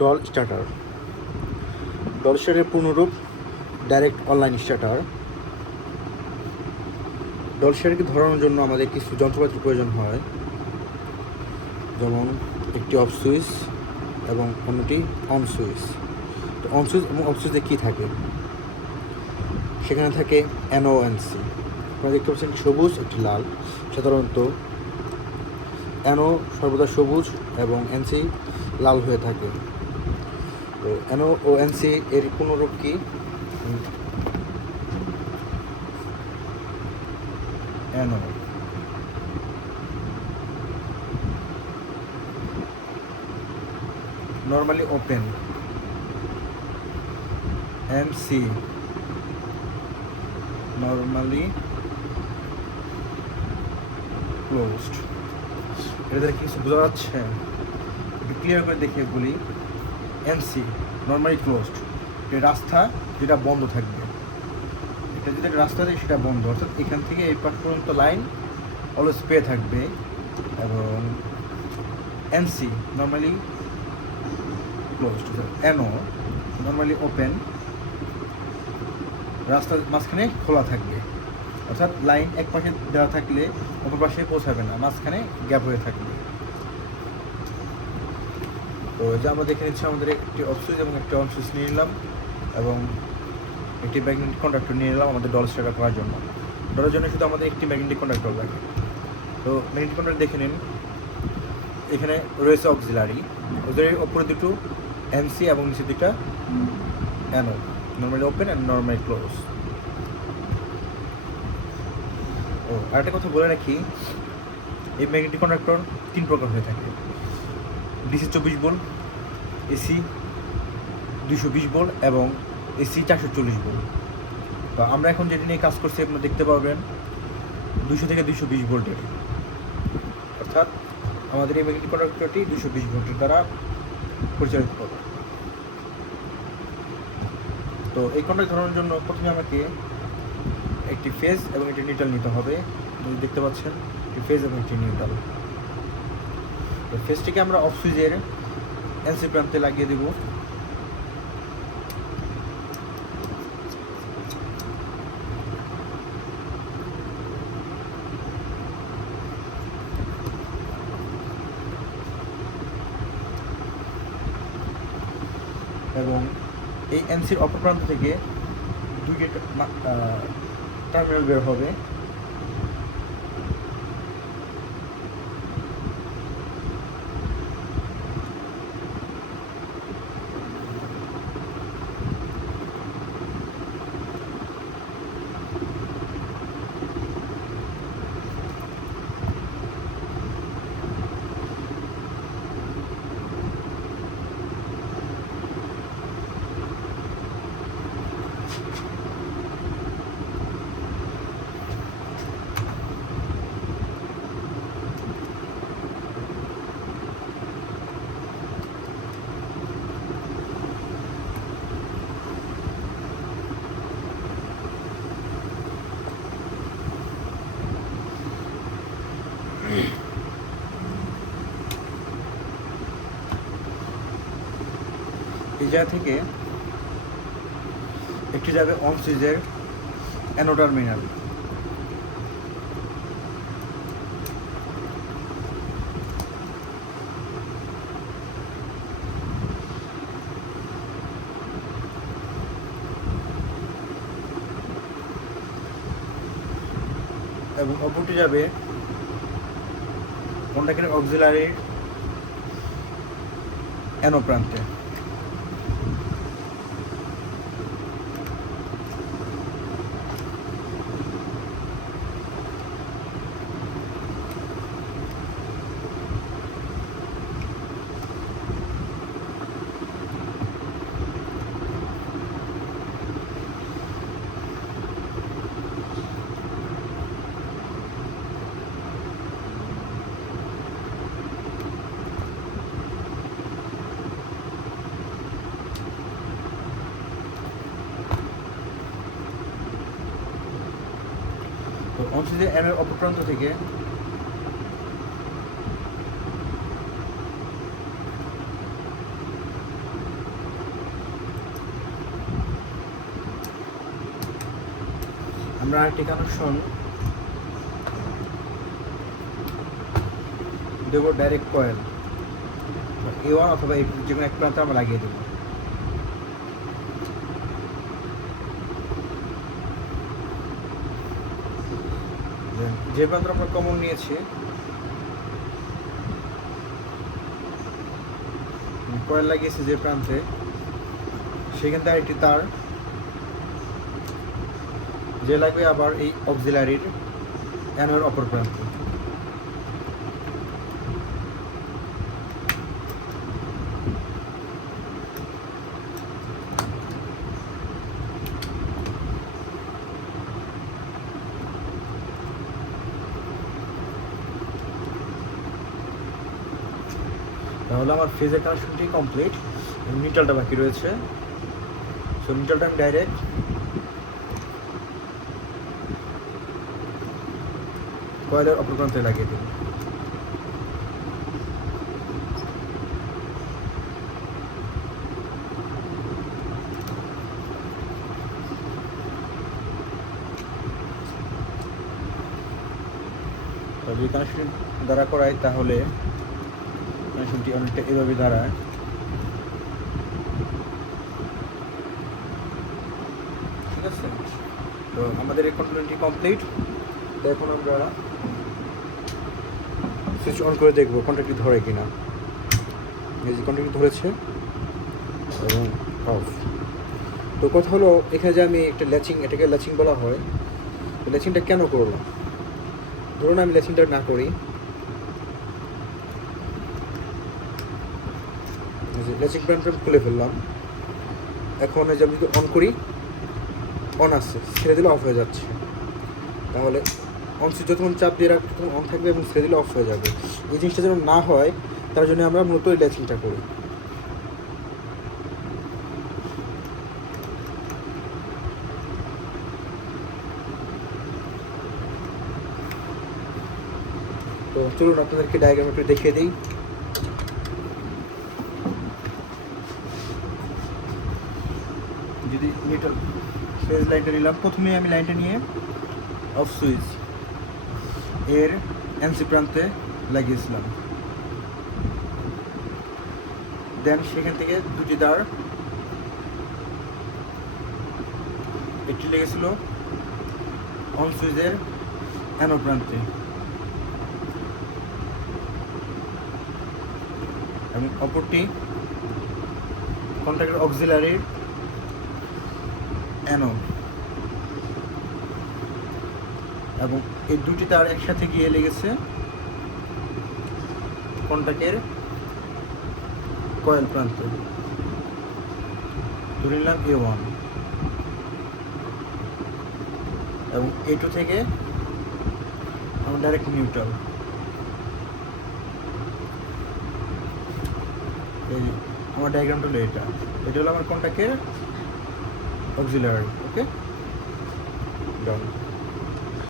Doll starter. DOL স্টার্টারের পূর্ণরূপ direct online starter. DOL স্টার্টারকে ধরানোর জন্য আমাদের কিছু যন্ত্রপাতির প্রয়োজন হয়, যেমন একটি অফ সুইচ এবং অন্যটি অন সুইচ। তো অন সুইচ এবং অফ সুইচে কী থাকে? সেখানে থাকে NO/NC। আপনারা দেখতে পাচ্ছেন একটি সবুজ একটি লাল। সাধারণত NO সর্বদা সবুজ এবং NC লাল হয়ে থাকে। তো NO ও NC এর পূর্ণরূপ কি? NO normally open, NC normally closed. এদের কিছু বোঝা যাচ্ছে? একটু ক্লিয়ার করে দেখিয়ে বলি। NC নর্মালি ক্লোজড, এই রাস্তা যেটা বন্ধ থাকবে, এটা যদি রাস্তা থাকে সেটা বন্ধ, অর্থাৎ এখান থেকে এই পাশ পর্যন্ত লাইন অলওয়েজ পেয়ে থাকবে। এবং NC normally closed, NO normally open, রাস্তার মাঝখানে খোলা থাকবে, অর্থাৎ লাইন এক পাশে দেওয়া থাকলে অপর পাশে পৌঁছাবে না, মাঝখানে গ্যাপ হয়ে থাকবে। তো যে আমরা দেখে নিচ্ছি, আমাদের একটি অফ সুইচ এবং একটি অন সুইচ নিয়ে নিলাম এবং একটি ম্যাগনেটিক কন্ডাক্টর নিয়ে নিলাম আমাদের ডল স্টার্টার করার জন্য। ডলের জন্য শুধু আমাদের একটি ম্যাগনেটিক কন্ডাক্টর লাগে। তো ম্যাগনেটিক কন্ডাক্টর দেখে নিন, এখানে রয়েছে অক্সিলারি। অক্সিলারির ওপরে দুটো NC এবং নিচে দুটা NO, normally open and normally close. ও আরেকটা কথা বলে রাখি, এই ম্যাগনেটিক কন্ডাক্টর 3 প্রকার হয়ে থাকে: DC 24 ভোল্ট, AC 220 ভোল্ট এবং AC 440 ভোল্ট। তো আমরা এখন যেটা নিয়ে কাজ করছি আপনারা দেখতে পাবেন 200 থেকে 220 ভোল্টের, অর্থাৎ আমাদের এই ম্যাগনেটিক কন্ডাক্টরটি 220 ভোল্টের দ্বারা পরিচালিত হবে। তো এই কন্ডাক্ট ধরানোর জন্য প্রথমে আমাকে একটি ফেজ এবং একটি নিউট্রাল নিতে হবে। দেখতে পাচ্ছেন একটি ফেজ এবং একটি নিউট্রাল। তো ফেজটিকে আমরা অফ সুইচের NC প্রান্তে লাগিয়ে দেব। এবং এই NCর অপর প্রান্ত থেকে দুইটি টার্মিনাল বের হবে। এই জায়গা থেকে একটি যাবে অন সুইচের NO টার্মিনাল। এবং অপরটি যাবে কন্ডাক্টরের অক্সিলারির NO প্রান্তে। তো অন সুইচের NO অপর প্রান্ত থেকে আমরা আরেকটি কানেকশন দেব ডাইরেক্ট কয়েল A1 অথবা A2 যে কোনো এক প্রান্তে আমরা লাগিয়ে দেবো। যে প্রান্ত আমরা কমন নিয়েছি কয়েল লাগিয়েছি যে প্রান্তে, সেখান থেকে আরেকটি তার যে লাগবে আবার এই অক্সিলারির অ্যানোর অপর প্রান্তে। তাহলে আমার ফেজের কানেকশনটি কমপ্লিট, নিউট্রালটা বাকি রয়েছে। সো নিউট্রালটা আমি ডাইরেক্ট কয়েলের অপর প্রান্তে লাগিয়ে দেব। যদি কানেকশন দ্বারা করাই তাহলে কানেকশনটি অনেকটা এভাবে দাঁড়ায়। ঠিক আছে, তো আমাদের এই কন্ট্রোলটি কমপ্লিট। তো এখন আমরা সুইচ অন করে দেখবো কন্ট্যাক্টটি ধরে কিনা। এই যে কন্ট্যাক্টটি ধরেছে এবং অফ। তো কথা হলো এখানে যে আমি একটা ল্যাচিং, এটাকে ল্যাচিং বলা হয়, ল্যাচিংটা কেন করলাম? ধরুন আমি ল্যাচিংটা না করি, ল্যাচিং ব্যান্ডটা খুলে ফেললাম। এখন যে আমি যদি অন করি, অন আসছে, ছেড়ে দিলে অফ হয়ে যাচ্ছে। তাহলে অন সুইচ যতক্ষণ চাপ দিয়ে রাখবে তখন অন থাকবে এবং ছেড়ে দিলে অফ হয়ে যাবে। এই জিনিসটা যেন না হয় তার জন্য আমরা মূলত এই ল্যাচিংটা করি। তো চলুন আপনাদেরকে ডায়াগ্রাম একটু দেখিয়ে দিই। যদি নিউট্রাল ফেজ লাইনটা নিলাম, প্রথমে আমি লাইনটা নিয়ে অফ সুইচ এর এনসি প্রান্তে লাগিয়েছিলাম। দেন সেখান থেকে দুটি তার, একটি লেগেছিল অন সুইচের অ্যানো প্রান্তে এবং অপরটি কন্ট্যাক্টের অক্সিলারির অ্যানো, এবং এই দুটি তার একসাথে গিয়ে লেগেছে কন্ট্যাক্টের কয়েল প্রান্তে। ধরে নিলাম A1 এবং A2 থেকে আমার ডাইরেক্ট নিউট্রাল। এই আমার ডায়াগ্রামটা হলো এটা হলো আমার কন্ট্যাক্টের অক্সিলারি। ওকে, ডান।